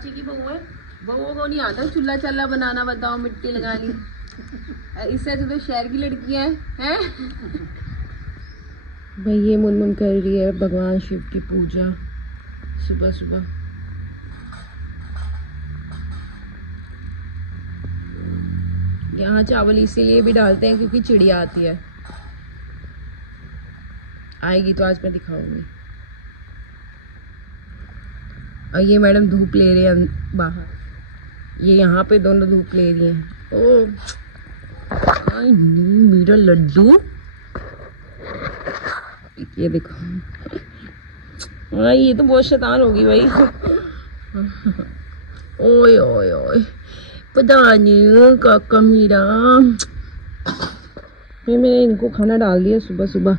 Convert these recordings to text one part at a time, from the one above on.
चाची की बहू है, बहुओं को नहीं आता चूल्हा चल्ला बनाना, बताओ मिट्टी लगानी। इससे तो शहर की लड़कियां हैं। भाई ये मुनमुन कर रही है भगवान शिव की पूजा सुबह सुबह। यहाँ चावल इसीलिए भी डालते हैं क्योंकि चिड़िया आती है, आएगी तो आज मैं दिखाऊंगी। और ये मैडम धूप ले रही है बाहर, ये यहाँ पे दोनों धूप ले रही हैं। ओ मेरा लड्डू, ये देखो। ये तो बहुत शैतान होगी भाई। ओए ओए ओए पता नहीं काका मेरा। मैंने इनको खाना डाल दिया सुबह सुबह।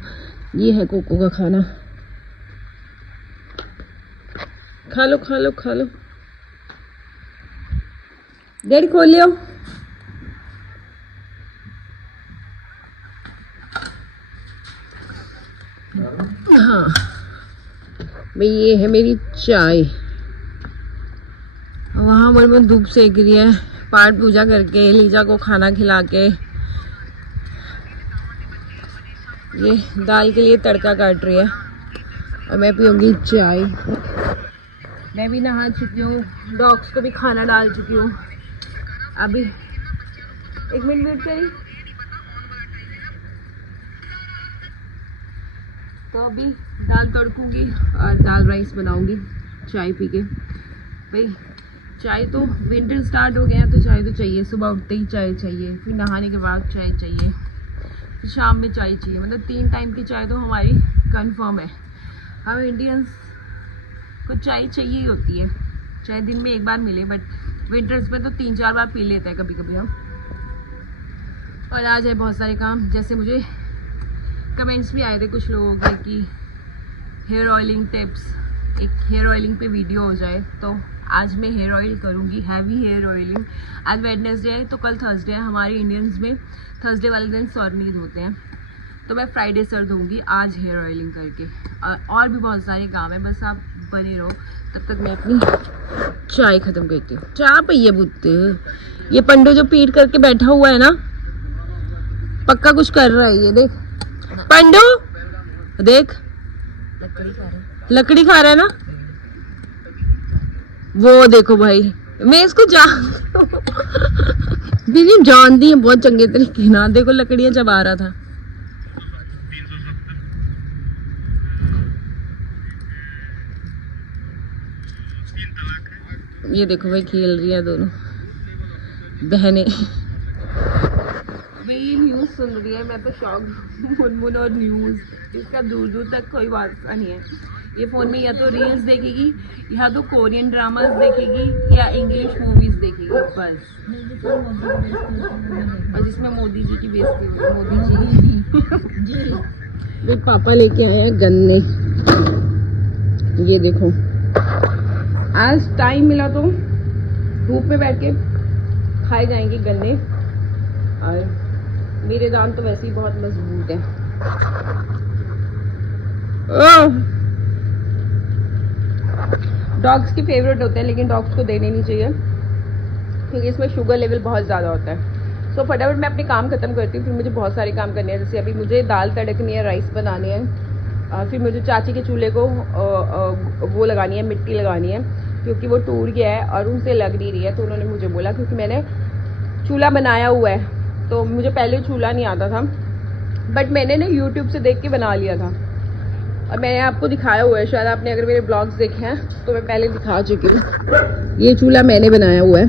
ये है कोको का खाना, खा लो खा लो खा लो। डैडी खोल लियो। हाँ भाई ये है मेरी चाय। वहाँ मन धूप सेक रही है, पाठ पूजा करके लीजा को खाना खिला के। ये दाल के लिए तड़का काट रही है और मैं पीऊँगी चाय। मैं भी नहा चुकी हूँ, डॉग्स को भी खाना डाल चुकी हूँ। अभी 1 मिनट वेट करिए। तो अभी दाल तड़कूंगी और दाल राइस बनाऊंगी चाय पी के। भाई चाय तो विंटर स्टार्ट हो गया तो चाय तो चाहिए, सुबह उठते ही चाय चाहिए, फिर नहाने के बाद चाय चाहिए, फिर शाम में चाय चाहिए। मतलब 3 टाइम की चाय तो हमारी कंफर्म है। हम इंडियंस को चाय चाहिए ही होती है, चाहे दिन में 1 बार मिले, बट विंटर्स में तो 3-4 बार पी लेते हैं कभी कभी हम। और आज है बहुत सारे काम, जैसे मुझे कमेंट्स भी आए थे कुछ लोगों के कि हेयर ऑयलिंग टिप्स, एक हेयर ऑयलिंग पे वीडियो हो जाए। तो आज मैं हेयर ऑयल करूँगी, हैवी हेयर ऑयलिंग। आज वेडनेसडे है तो कल थर्सडे है, हमारे इंडियंस में थर्सडे वाले दिन सर नहीं धोते हैं, तो मैं फ्राइडे सर धोऊंगी आज हेयर ऑयलिंग करके। और भी बहुत सारे काम है, बस आप बने रहो। तब तक मैं अपनी चाय ख़त्म करती हूँ। चाय पिए बुत्ते। ये पंडू जो पीट करके बैठा हुआ है ना, पक्का कुछ कर रहा है। ये देख पंडू, देख लकड़ी खा रहा है ना वो। देखो भाई मैं इसको दीदी जानती है बहुत चंगे तरीके ना। देखो लकड़ियां चबा रहा था। ये देखो भाई खेल रही है दोनों बहनें। ये न्यूज़ सुन रही है, मैं तो शॉक। मुनमुन और न्यूज़, इसका दूर दूर तक कोई वास्ता नहीं है। ये फ़ोन में या तो रील्स देखेगी या तो कोरियन ड्रामास देखेगी या इंग्लिश मूवीज़ देखेगी बस। और जिसमें मोदी जी की बेइज्जती हो रही है। मोदी जी मेरे पापा लेके आए हैं गन्ने। ये देखो आज टाइम मिला तो धूप में बैठ के खाए जाएंगे गन्ने। और मेरे दांत तो वैसे ही बहुत मजबूत है। डॉग्स की फेवरेट होते हैं, लेकिन डॉग्स को देने नहीं चाहिए क्योंकि इसमें शुगर लेवल बहुत ज़्यादा होता है। सो फटाफट मैं अपने काम खत्म करती हूँ, फिर मुझे बहुत सारे काम करने हैं। जैसे अभी मुझे दाल तड़कनी है, राइस बनानी है, फिर मुझे चाची के चूल्हे को वो लगानी है, मिट्टी लगानी है क्योंकि वो टूट गया है और उनसे लग नहीं रही है। तो उन्होंने मुझे बोला, क्योंकि मैंने चूल्हा बनाया हुआ है तो मुझे पहले चूल्हा नहीं आता था, बट मैंने ना यूट्यूब से देख के बना लिया था और मैंने आपको दिखाया हुआ है। शायद आपने अगर मेरे ब्लॉग्स देखे हैं तो मैं पहले दिखा चुकी हूँ। ये चूल्हा मैंने बनाया हुआ है,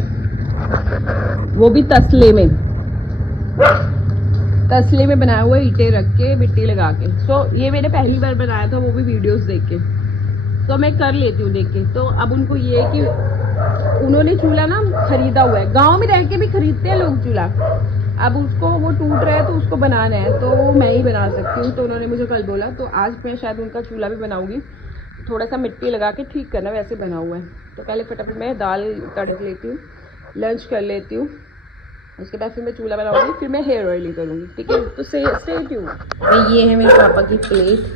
वो भी तसले में बनाया हुआ है, ईंटें रख के मिट्टी लगा के। सो ये मैंने पहली बार बनाया था, वो भी वीडियोस देख के। तो मैं कर लेती हूँ देख के। तो अब उनको ये है कि उन्होंने चूल्हा ना खरीदा हुआ है, गाँव में रह के भी खरीदते हैं लोग चूल्हा। अब उसको वो टूट रहा है तो उसको बनाना है, तो वो मैं ही बना सकती हूँ। तो उन्होंने मुझे कल बोला, तो आज मैं शायद उनका चूल्हा भी बनाऊंगी, थोड़ा सा मिट्टी लगा के ठीक करना, वैसे बना हुआ है। तो पहले फटाफट मैं दाल तड़क लेती हूँ, लंच कर लेती हूँ, उसके बाद फिर मैं चूल्हा बनाऊंगी, फिर मैं हेयर ऑयलिंग करूँगी। ठीक है, तो स्टे ट्यून्ड। ये है मेरे पापा की प्लेट,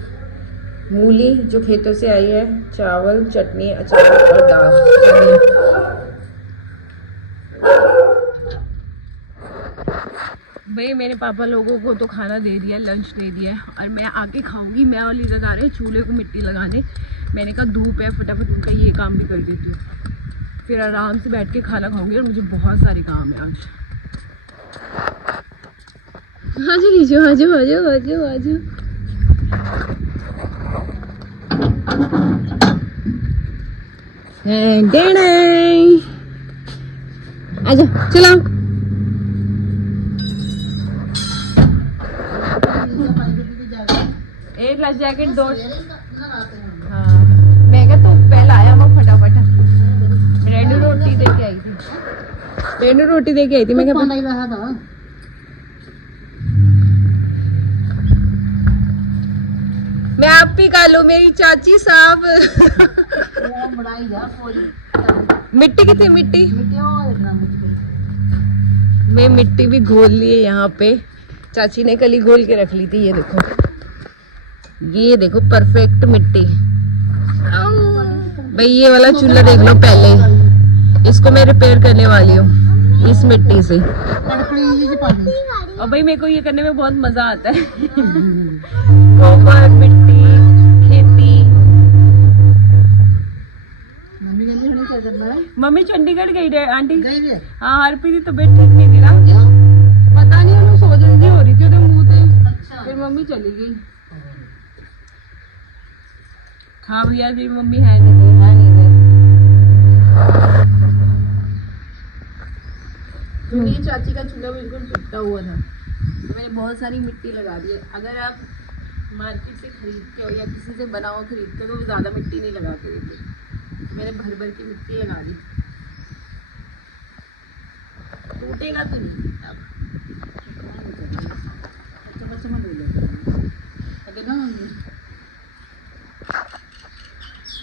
मूली जो खेतों से आई है, चावल, चटनी, अचार और दाल। भाई मेरे पापा लोगों को तो खाना दे दिया, लंच दे दिया है और मैं आके खाऊंगी। मैं और लीजा जा रहे हैं चूल्हे को मिट्टी लगाने। मैंने कहा धूप है, फटाफट उनका ये काम भी कर देती हूँ, फिर आराम से बैठ के खाना खाऊंगी। और मुझे बहुत सारे काम है आज। हाँ जी लीजिए, आ जाओ आ जाओ आ जाओ आ जाओ। आजा चलाओ। एक लाइफ जैकेट दो। हाँ मैं क्या तो पहले आया वो फटाफट। रेनू रोटी दे के आई थी, रेनू रोटी दे के आई थी। मैं क्या मैं आप भी खा लूं मेरी चाची साहब। मिट्टी की थी, मिट्टी मैं मिट्टी भी घोल लिए यहाँ पे। चाची ने कल ही घोल के रख ली थी। ये देखो, ये देखो परफेक्ट मिट्टी। भाई ये वाला चूल्हा देख लो, पहले इसको मैं रिपेयर करने वाली हूँ इस मिट्टी से। और भाई मेरे को ये करने में बहुत मजा आता है। गोबर, मिट्टी, खेती। मम्मी चंडीगढ़ गई रे आंटी। हाँ हरप्रीत की तबीयत ठीक नहीं थी ना, पता नहीं उन्हें सोजन सी हो रही थी उधर मुंह से। फिर मम्मी चली गई। हाँ भैया मेरी मम्मी है नहीं तो मेरी चाची का चूल्हा बिल्कुल टूटा हुआ था, तो मैंने बहुत सारी मिट्टी लगा दी है। अगर आप मार्केट से खरीदते हो या किसी से बनाओ खरीदते हो तो ज़्यादा मिट्टी नहीं लगाते देते। मैंने भर भर की मिट्टी लगा दी, टूटेगा तो नहीं।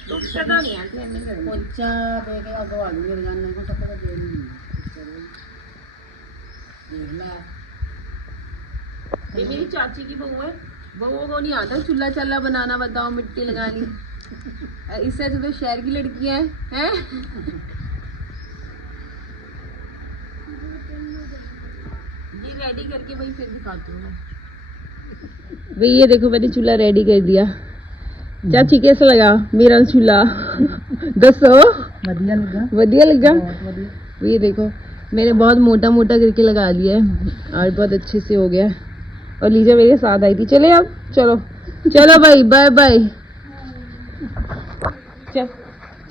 टूटता नहीं ये मेरी चाची की बहू है, बहू को नहीं आता चूल्हा चल्ला बनाना। बताओ मिट्टी लगानी। इससे तो शहर की लड़कियां हैं। ये रेडी करके भाई फिर दिखाती हूँ भाई। ये देखो मैंने चूल्हा रेडी कर दिया। चाची कैसा लगा मेरा चूल्हा? दसो। बढ़िया लगा, बढ़िया लगा। ये देखो मैंने बहुत मोटा मोटा करके लगा लिया है और बहुत अच्छे से हो गया। और लीजा मेरे साथ आई थी। चले अब, चलो चलो भाई, बाय बाय।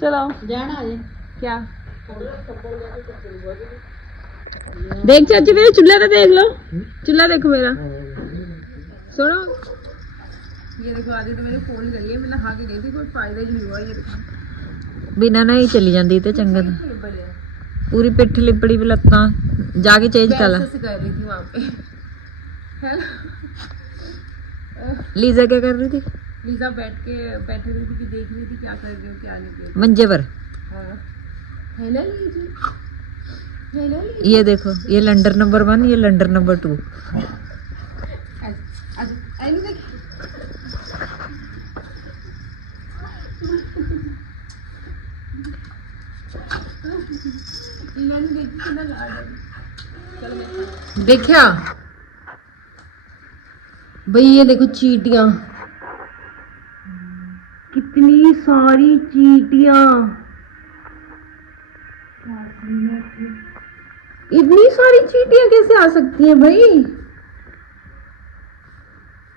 चलो जाना है क्या? देख चाची मेरा चूल्हा तो देख लो, चूल्हा देखो मेरा। सुनो ये देखो, आधी तो मेरी फोन कर लिया। मैं नहा के गई थी, कोई फायदा ही नहीं हुआ। ये देखो बिना ना ही चली जाती तो चंगा था। पूरी पिठ लिपड़ी भी लत्ता जाके चेंज कर ला। कर रही थी वहाँ पे। लीजा क्या कर रही थी? लीजा बैठी रही थी कि देख रही थी क्या कर रही हो, क्या नहीं। मंजे पर ये देखो, ये लंडर नंबर 1, ये लंडर नंबर 2। देखा भाई, ये देखो चींटियां, कितनी सारी चींटियां। इतनी सारी चींटियां कैसे आ सकती हैं भाई?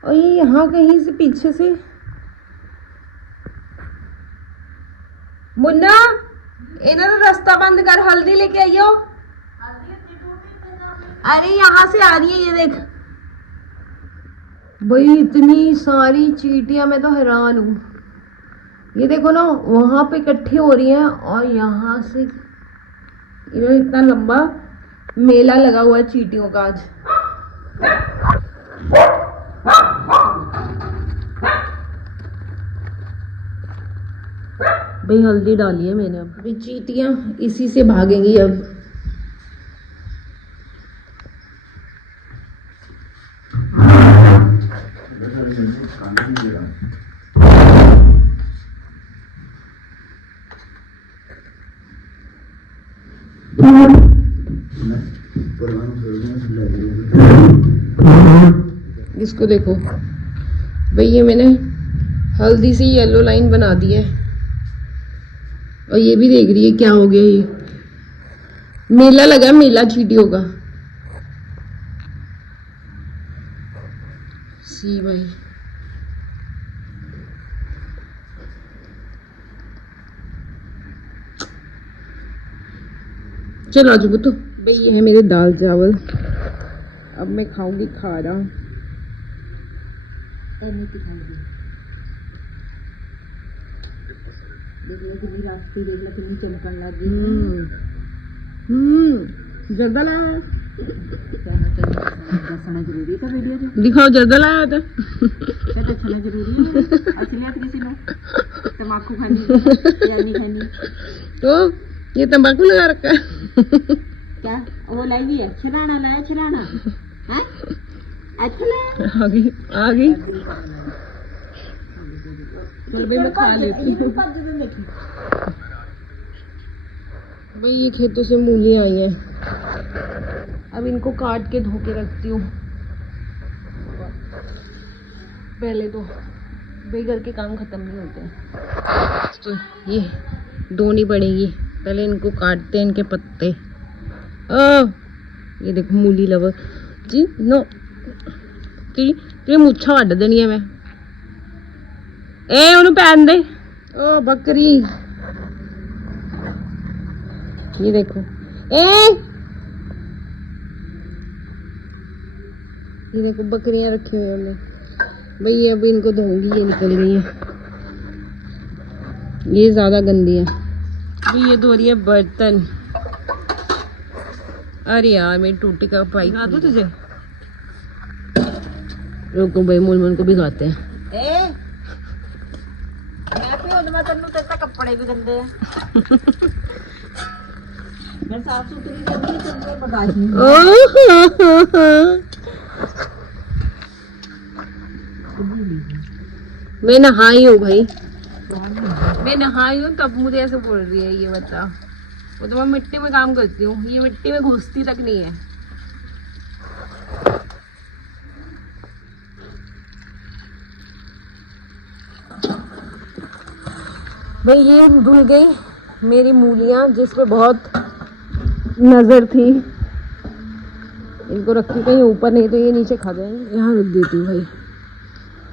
और ये यहाँ कहीं से पीछे से। मुन्ना इन्हें रास्ता बंद कर, हल्दी लेके आइयो। अरे यहाँ से आ रही है, ये देख भाई इतनी सारी चींटियां, मैं तो हैरान हूँ। ये देखो ना, वहां पे इकट्ठी हो रही हैं और यहाँ से इन्होंने इतना लंबा मेला लगा हुआ है चींटियों का आज। भाई हल्दी डाली है मैंने। अब भाई चींटियां इसी से भागेंगी अब। इसको देखो भाई, ये मैंने हल्दी से येलो लाइन बना दी है और ये भी देख रही है क्या हो गया। ये मेला लगा, मेला चींटियों का। सी भाई चलो आज तो भाई ये है मेरे दाल चावल। अब मैं खाऊंगी खाना। जर्दा लाया दिखाओ, जर्दा लाया था तम्बाकू खानी या नहीं खानी, तो ये तंबाकू लगा रखा है क्या? वो लाई हुई है छराना, लाया छराना है अच्छा लाया। आ गई चल भाई मैं खा लेती हूँ। भाई ये खेतों से मूली आई है, अब इनको काट के धो के रखती हूँ। पहले तो भाई घर के काम खत्म नहीं होते हैं, तो ये धोनी पड़ेगी। पहले इनको काटते हैं, इनके पत्ते। ये देखो मूली लवर जी नो तेरी मुच्छा वड्ड देनी है मैं। ए उन्हें पहन दे। ओ बकरी, ये देखो ये देखो बकरियां रखी हुई हमने भाई। अभी इनको धोऊंगी, ये निकल गई है, ये ज्यादा गंदी है भाई। ये धो रही है बर्तन। अरे यार मेरी टूटी का पाइप भिगा दो तुझे। रुको भाई, मूल को भिगाते हैं। कपड़े भी गंदे हैं मैं साफ सुथरी बगाज नहीं। मैं नहाई हूँ भाई, मैं नहाई हूँ तब मुझे ऐसे बोल रही है। ये बता, वो तो मैं मिट्टी में काम करती हूँ, ये मिट्टी में घुसती तक नहीं है। भाई ये धुल गई मेरी मूलियाँ, जिसपे बहुत नजर थी। इनको रखी कहीं ऊपर, नहीं तो ये नीचे खा जाएंगे। यहाँ रख देती हूँ भाई,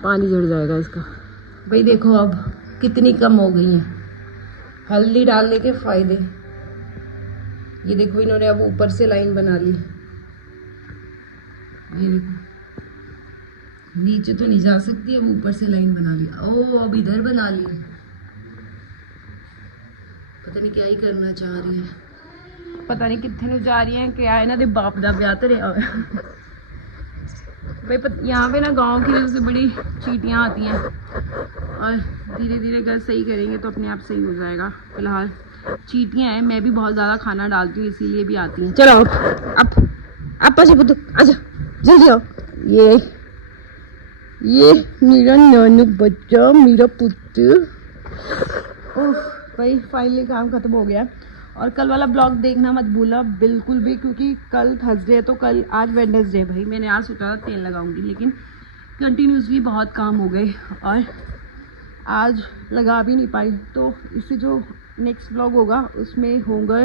पानी झड़ जाएगा इसका। भाई देखो अब कितनी कम हो गई है हल्दी डालने के फायदे। ये देखो इन्होंने अब ऊपर से लाइन बना ली। ये देखो नीचे तो नहीं जा सकती, अब ऊपर से लाइन बना ली। ओ अब इधर बना ली, पता नहीं क्या ही करना चाह रही है, पता नहीं कितने जा रही है। क्या है ना दे बाप दा ब्याह तो रहा भाई। यहाँ पे ना गांव की वजह से बड़ी चींटियाँ आती हैं, और धीरे धीरे घर सही करेंगे तो अपने आप सही हो जाएगा। फिलहाल चींटियाँ हैं, मैं भी बहुत ज़्यादा खाना डालती हूँ इसीलिए भी आती हैं। चलो अब आजा पुत्तू, आजा जल्दी आओ। ये मेरा नानू बच्चा, मेरा पुत्र। ओह भाई फाइनली काम खत्म हो गया। और कल वाला ब्लॉग देखना मत भूलना बिल्कुल भी, क्योंकि कल थर्सडे है तो कल, आज वेडनेसडे भाई। मैंने आज सोचा था तेल लगाऊंगी, लेकिन कंटिन्यूसली बहुत काम हो गए और आज लगा भी नहीं पाई। तो इससे जो नेक्स्ट ब्लॉग होगा उसमें होगा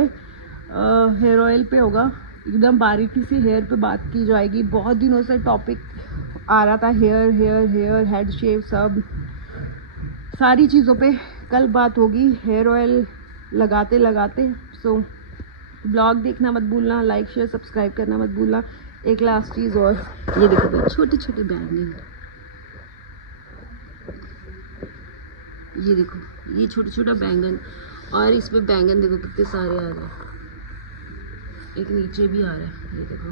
हेयर ऑयल पे होगा, एकदम बारीकी से हेयर पे बात की जाएगी। बहुत दिनों से टॉपिक आ रहा था हेयर हेड शेव, सब सारी चीज़ों पे कल बात होगी हेयर ऑयल लगाते लगाते। सो ब्लॉग देखना मत भूलना, लाइक शेयर सब्सक्राइब करना मत भूलना। एक लास्ट चीज़ और, ये देखो भाई छोटे छोटे बैंगन, ये देखो ये छोटा छोटा बैंगन, और इस पे बैंगन देखो कितने सारे आ रहे हैं, एक नीचे भी आ रहा है। ये देखो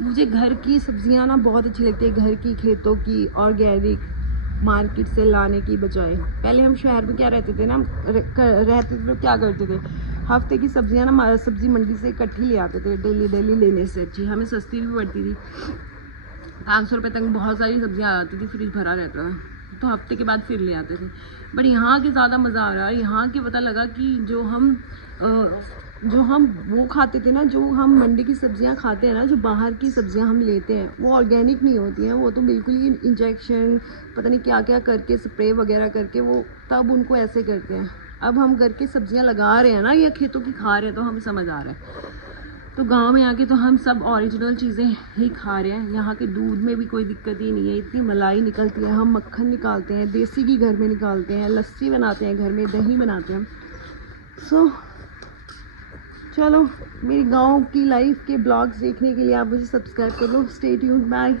मुझे घर की सब्जियां ना बहुत अच्छी लगती है, घर की खेतों की ऑर्गेनिक, मार्केट से लाने की बजाय। पहले हम शहर में क्या रहते थे ना, रहते थे तो क्या करते थे, हफ्ते की सब्जियां ना सब्जी मंडी से इकट्ठी ले आते थे। डेली लेने से अच्छी, हमें सस्ती भी पड़ती थी। 500 रुपये तक बहुत सारी सब्जियां आ जाती थी, फ्रिज भरा रहता था। तो हफ्ते के बाद फिर ले आते थे। बट यहाँ के ज़्यादा मज़ा आ रहा है। यहाँ के पता लगा कि जो हम वो खाते थे ना, जो हम मंडी की सब्जियां खाते हैं ना, जो बाहर की सब्जियां हम लेते हैं, वो ऑर्गेनिक नहीं होती हैं। वो तो बिल्कुल ही इंजेक्शन पता नहीं क्या क्या करके, स्प्रे वगैरह करके वो तब उनको ऐसे करते हैं। अब हम घर की सब्जियां लगा रहे हैं ना, या खेतों की खा रहे हैं, तो हमें समझ आ रहा है। तो गांव में आके तो हम सब ओरिजिनल चीज़ें ही खा रहे हैं। यहाँ के दूध में भी कोई दिक्कत ही नहीं है, इतनी मलाई निकलती है। हम मक्खन निकालते हैं, देसी घी घर में निकालते हैं, लस्सी बनाते हैं घर में, दही बनाते हैं। सो चलो, मेरी गांव की लाइफ के ब्लॉग्स देखने के लिए आप मुझे सब्सक्राइब कर लो। Stay tuned, bye.